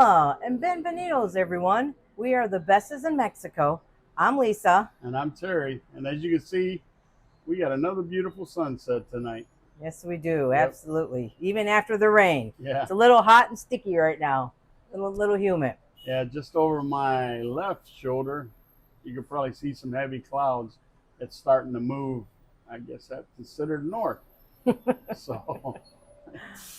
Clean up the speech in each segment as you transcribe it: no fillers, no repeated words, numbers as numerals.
Hola and bienvenidos, everyone. We are the Besses in Mexico. I'm Lisa. And I'm Terry. And as you can see, we got another beautiful sunset tonight. Yes, we do. Yep. Absolutely. Even after the rain. Yeah. It's a little hot and sticky right now. A little humid. Yeah, just over my left shoulder, you can probably see some heavy clouds. It's starting to move. I guess that's considered north. So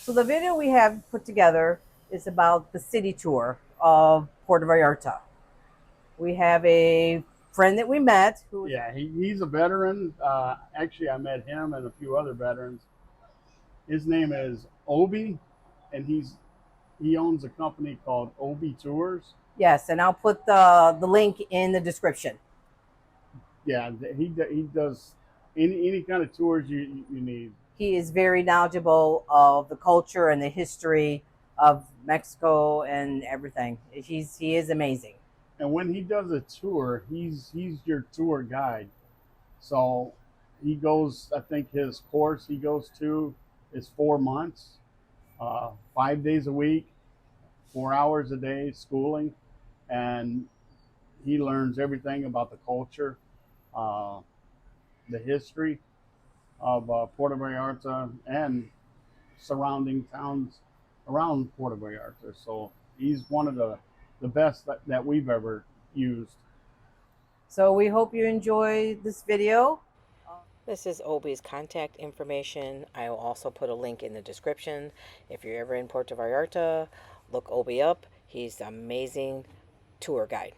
the video we have put together is about the city tour of Puerto Vallarta. We have a friend that we met who he's a veteran. Actually, I met him and a few other veterans. His name is Obi, and he owns a company called Obi Tours. Yes, and I'll put the link in the description. Yeah, he does any kind of tours you need. He is very knowledgeable of the culture and the history of Mexico and everything. He is amazing. And when he does a tour, he's your tour guide. So he goes, I think his course he goes to is 4 months, 5 days a week, 4 hours a day schooling, and he learns everything about the culture, the history of Puerto Vallarta and surrounding towns around Puerto Vallarta. So he's one of the best that we've ever used. So we hope you enjoy this video. This is Obi's contact information. I will also put a link in the description. If you're ever in Puerto Vallarta, look Obi up. He's an amazing tour guide.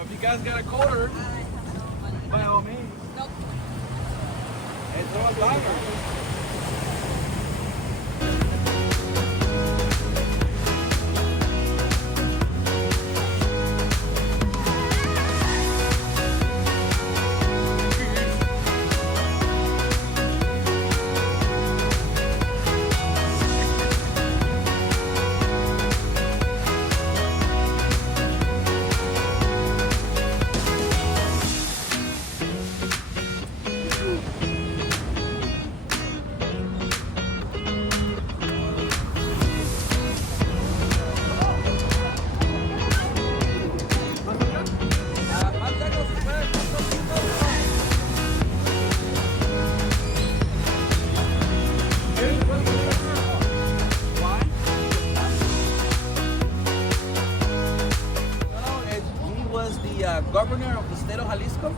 If you guys got a quarter, by all means. Nope. And throw a dollar. Governor of the state of Jalisco,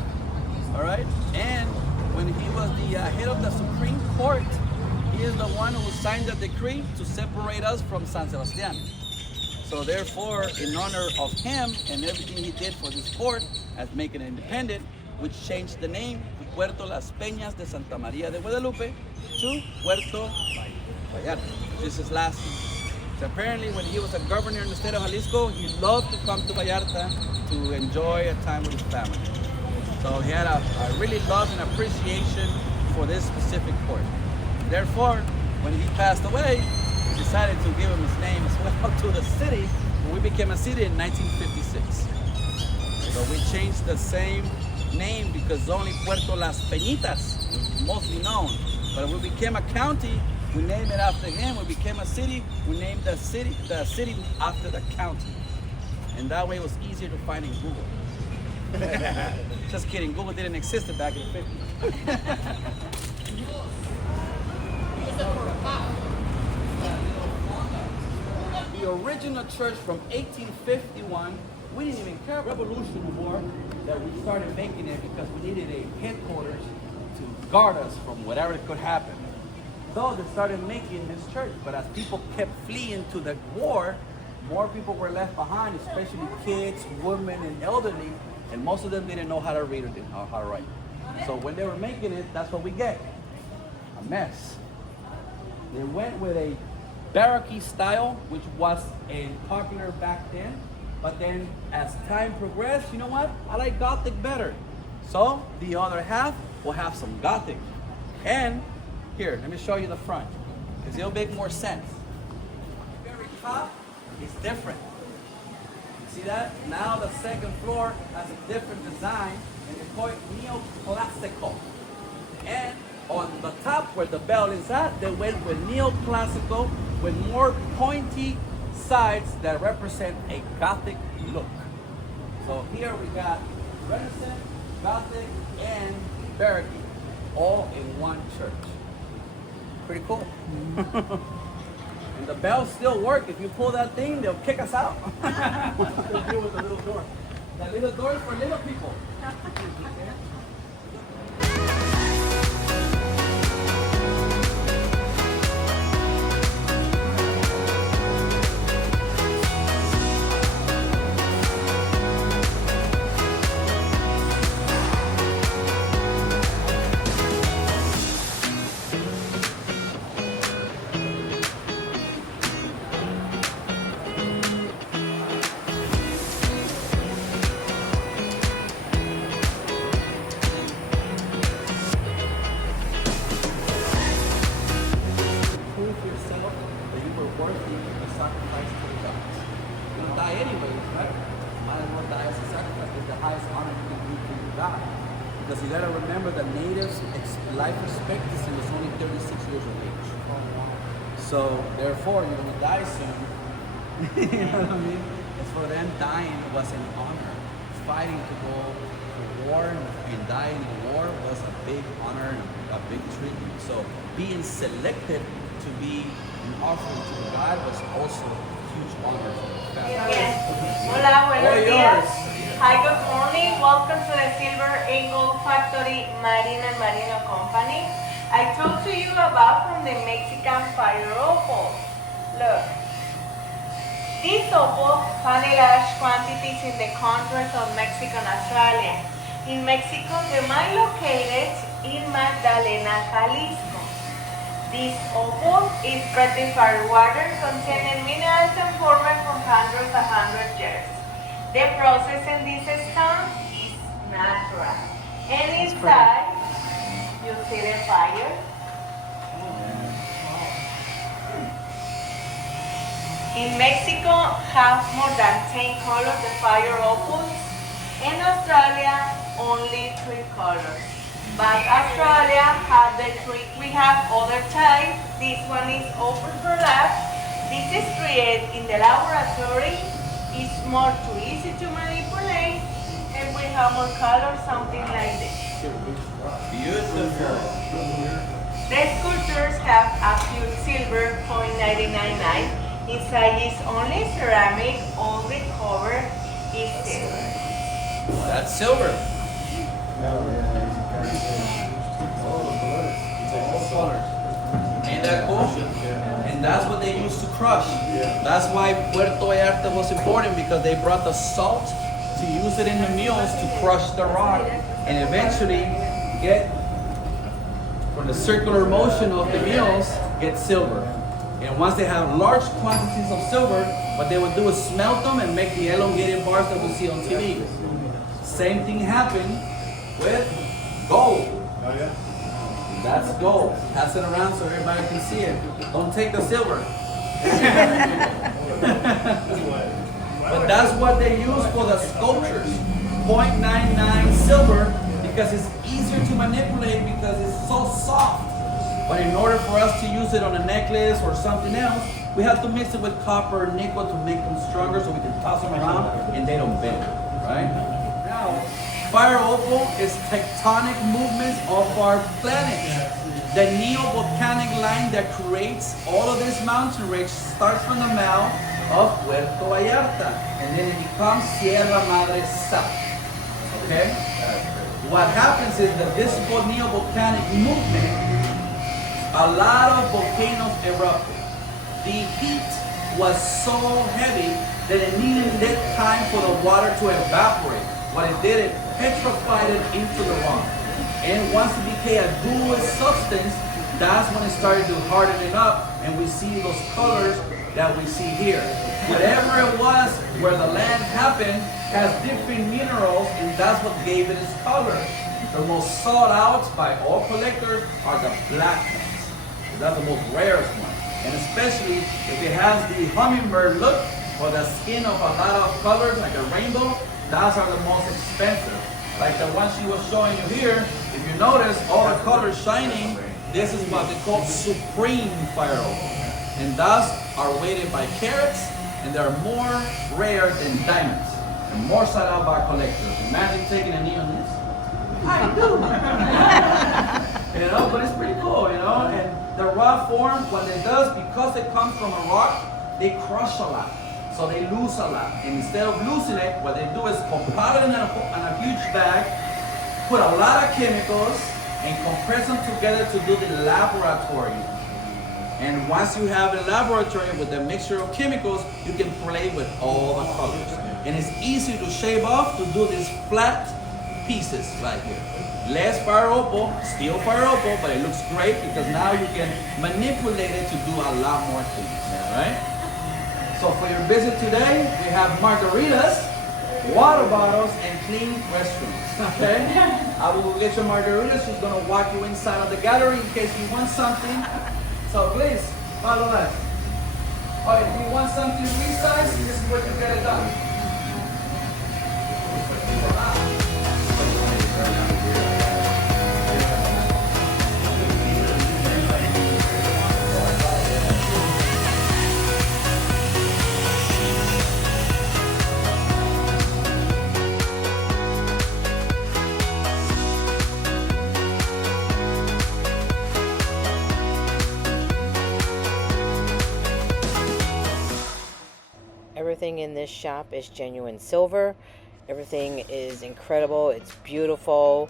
all right? And when he was the head of the Supreme Court, he is the one who signed the decree to separate us from San Sebastián. So therefore, in honor of him and everything he did for this court as making it independent, which changed the name to Puerto Las Peñas de Santa María de Guadalupe to Puerto Vallarta. This is last year. So apparently when he was a governor in the state of Jalisco, he loved to come to Vallarta to enjoy a time with his family. So he had a really love and appreciation for this specific port. Therefore, when he passed away, we decided to give him his name as well to the city. We became a city in 1956. So we changed the same name because only Puerto Las Peñitas was mostly known. But we became a county, we named it after him. We became a city, we named the city after the county. And that way it was easier to find in Google. Just kidding, Google didn't exist back in the 50s. The original church from 1851, we didn't even care about Revolution War that we started making it because we needed a headquarters to guard us from whatever could happen. So they started making this church, but as people kept fleeing to the war, more people were left behind, especially kids, women, and elderly, and most of them didn't know how to read or how to write. So when they were making it, that's what we get, a mess. They went with a Baroque style, which was popular back then, but then as time progressed, you know what? I like Gothic better. So the other half will have some Gothic. And here, let me show you the front, because it'll make more sense. top is different. See that? Now the second floor has a different design, and they call it neoclassical. And on the top where the bell is at, they went with neoclassical with more pointy sides that represent a Gothic look. So here we got Renaissance, Gothic, and Baroque, all in one church. Pretty cool. And the bells still work. If you pull that thing, they'll kick us out. They'll deal with the little door. That little door is for little people. Prove yourself that you were worthy of sacrifice to the gods. You're gonna die anyways, right? Might as well die as a sacrifice. It's the highest honor you can do to God. Because you gotta remember the natives' life expectancy was only 36 years of age. So therefore, you're gonna die soon. You know what I mean? And for them, dying was an honor. Fighting to go to war and dying in war was a big honor and a big treatment. So being selected to be an offering to God was also a huge honor for the family. Yes. Hola, buenos días. Hi, good morning. Welcome to the Silver and Gold Factory Marine and Marino Company. I talked to you about from the Mexican fire opal. Look, these opals find in large quantities in the countries of Mexico and Australia. In Mexico, the mine located in Magdalena, Jalisco. This opal is rectified water containing minerals and formed from hundreds of years. The process in this stone is natural. And inside, you see the fire. In Mexico, have more than 10 colors the fire opals. In Australia, only 3 colors. But Australia have the 3. We have other types. This one is open for lab. This is created in the laboratory. It's more too easy to manipulate, and we have more colors, something like this. Beautiful. The sculptures have a pure silver, 0.999. Inside is only ceramic, all the cover is silver. That's silver. Ain't that cool? And that's what they used to crush. That's why Puerto Vallarta was important, because they brought the salt to use it in the mills to crush the rock and eventually get, from the circular motion of the mills, get silver. And once they have large quantities of silver, what they would do is smelt them and make the elongated bars that we see on TV. Same thing happened with gold. Oh yeah. That's gold. Pass it around so everybody can see it. Don't take the silver. But that's what they use for the sculptures. 0.99 silver, because it's easier to manipulate because it's so soft. But in order for us to use it on a necklace or something else, we have to mix it with copper or nickel to make them stronger so we can toss them around and they don't bend, right? Now, fire opal is tectonic movements of our planet. The neo-volcanic line that creates all of this mountain range starts from the mouth of Puerto Vallarta, and then it becomes Sierra Madre South. Okay? What happens is that this neo-volcanic movement, a lot of volcanoes erupted. The heat was so heavy that it needed that time for the water to evaporate. What it did, it petrified it into the rock. And once it became a gluous substance, that's when it started to harden it up, and we see those colors that we see here. Whatever it was where the land happened has different minerals, and that's what gave it its color. The most sought out by all collectors are the black ones. That's the most rarest one. And especially if it has the hummingbird look or the skin of a lot of colors like a rainbow, those are the most expensive. Like the one she was showing you here, if you notice all the colors shining, this is what they call supreme fire opal. And those are weighted by carats, and they're more rare than diamonds and more sought out by collectors. Imagine taking a knee on this. I do. You know, but it's pretty cool, you know. And the raw form, what it does, because it comes from a rock, they crush a lot. So they lose a lot. And instead of losing it, what they do is compile it in a huge bag, put a lot of chemicals, and compress them together to do the laboratory. And once you have a laboratory with a mixture of chemicals, you can play with all the colors. And it's easy to shave off to do these flat pieces right here. Less fire opal, still fire opal, but it looks great because now you can manipulate it to do a lot more things, right? So for your visit today, we have margaritas, water bottles, and clean restrooms, okay? I will get your margaritas. She's gonna walk you inside of the gallery in case you want something. So please, follow us. Or if you want something resized, this is where you get it done. Everything in this shop is genuine silver. Everything is incredible. It's beautiful.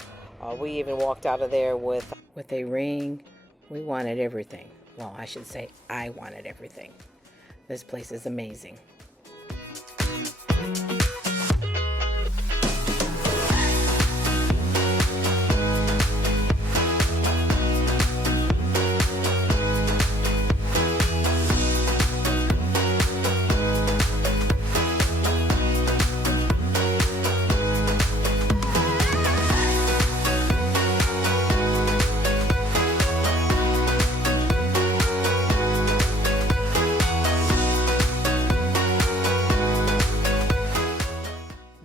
We even walked out of there with a ring. We wanted everything. Well, I should say I wanted everything. This place is amazing.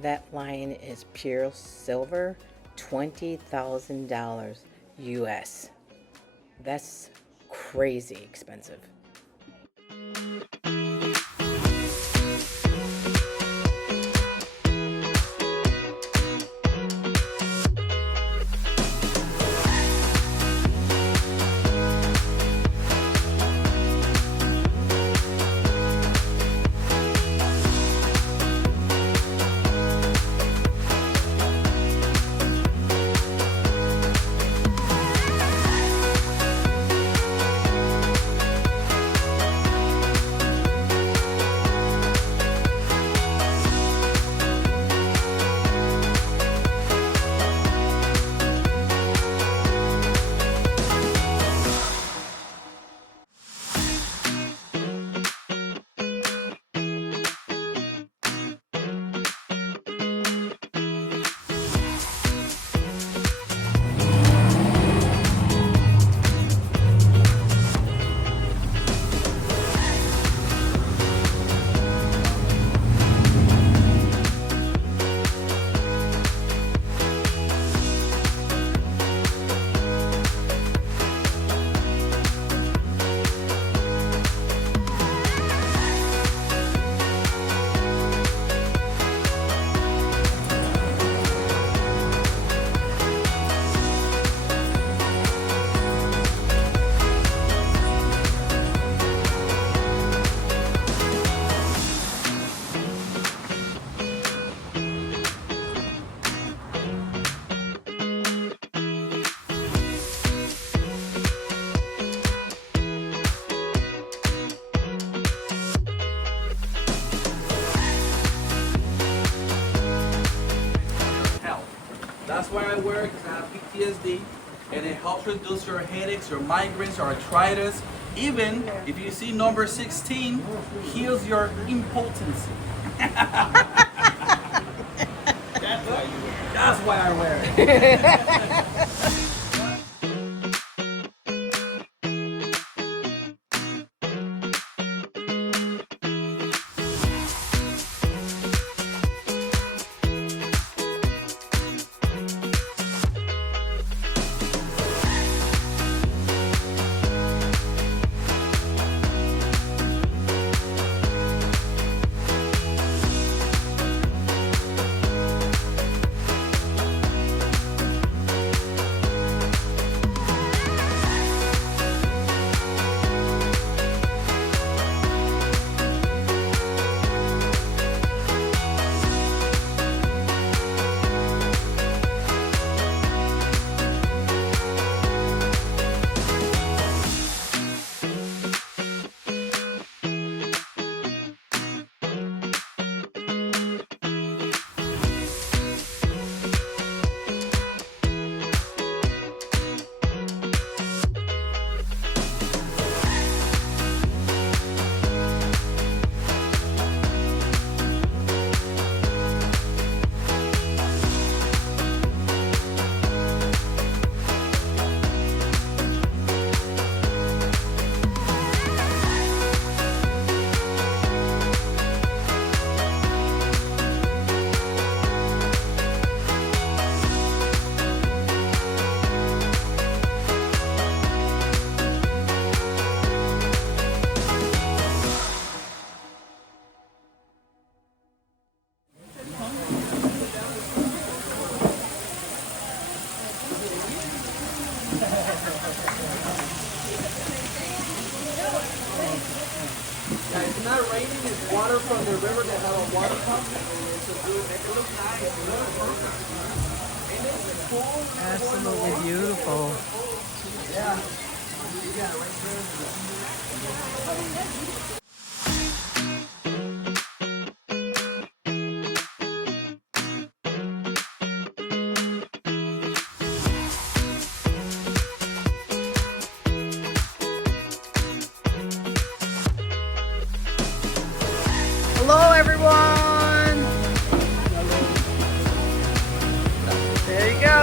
That line is pure silver, $20,000 US. That's crazy expensive. That's why I wear it, because I have PTSD, and it helps reduce your headaches, your migraines, your arthritis. Even if you see number 16, heals your impotency. That's why I wear it. Yeah, it's not raining, it's water from the river that have a water pump. It's a good, it looks nice. It looks perfect. And it's cool. Absolutely beautiful. Yeah. You got it right there. Hello, everyone. There you go.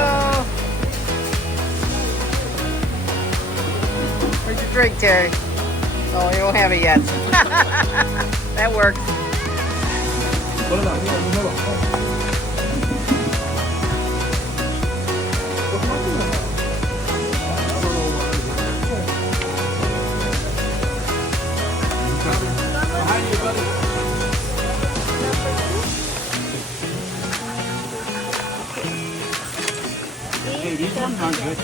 Where's your drink, Terry? Oh, you don't have it yet. That works. Behind you, buddy. Hey, these ones aren't good.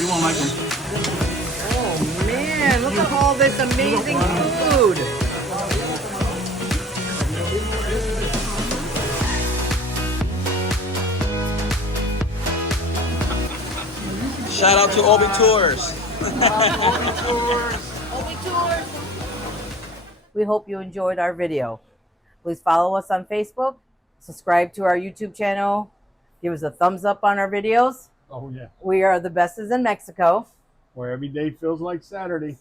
You won't like them. Oh, man. Look at all this amazing food. Shout out to Obi Tours. We hope you enjoyed our video. Please follow us on Facebook, subscribe to our YouTube channel, give us a thumbs up on our videos. Oh yeah. We are the bestest in Mexico. Where every day feels like Saturday.